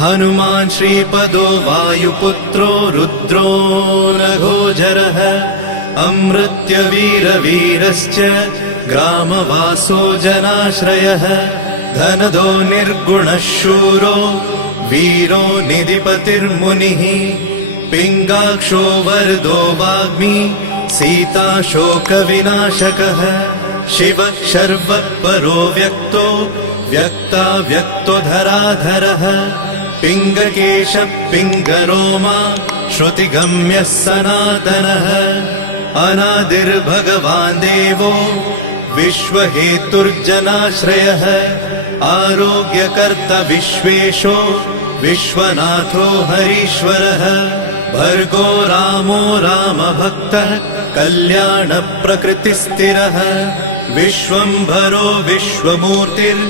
हनुमान् श्रीपदो वायुपुत्रो रुद्रो नघोजरः अमृत्यवीरवीरश्च ग्रामवासो जनाश्रयः धनदो निर्गुणः शूरो वीरो निधिपतिर्मुनिः पिङ्गाक्षो वरदो वाग्मी सीताशोकविनाशकः शिवः शर्वपरो व्यक्तो व्यक्ताव्यक्तो धराधरः पिङ्गकेशः पिङ्गरोमा श्रुतिगम्यः सनातनः अनादिर्भगवान् देवो विश्वहेतुर्जनाश्रयः आरोग्यकर्ता विश्वेशो विश्वनाथो हरीश्वरः भर्गो रामो रामभक्तः कल्याणप्रकृतिस्थिरः विश्वम्भरो विश्वमूर्तिर्